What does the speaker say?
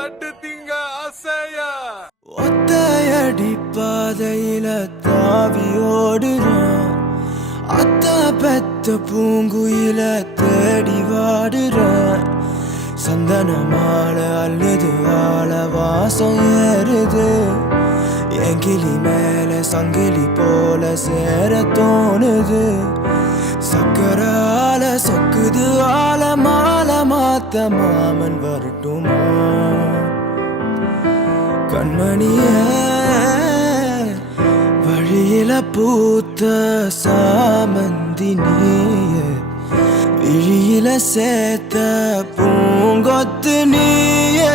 லட்டு திங்க ஆசையா ஒத்தையடி பாதையில தாவி ஓடுறான் அத்த பெத்த பூங்குயில தேடி வாடுறான் சந்தன மாலை அள்ளுது வாழ வாசம் ஏறுது என் கிளி மேல சங்கிலி போல சேர தோணுது சக்கரால சொக்குது ஆல மாலை மாத்த மாமன் வரட்டுமா கண்மணிய வழியில பூத்த சாமந்தி நீய விழியில சேர்த்த பூங்கொத்து நீயே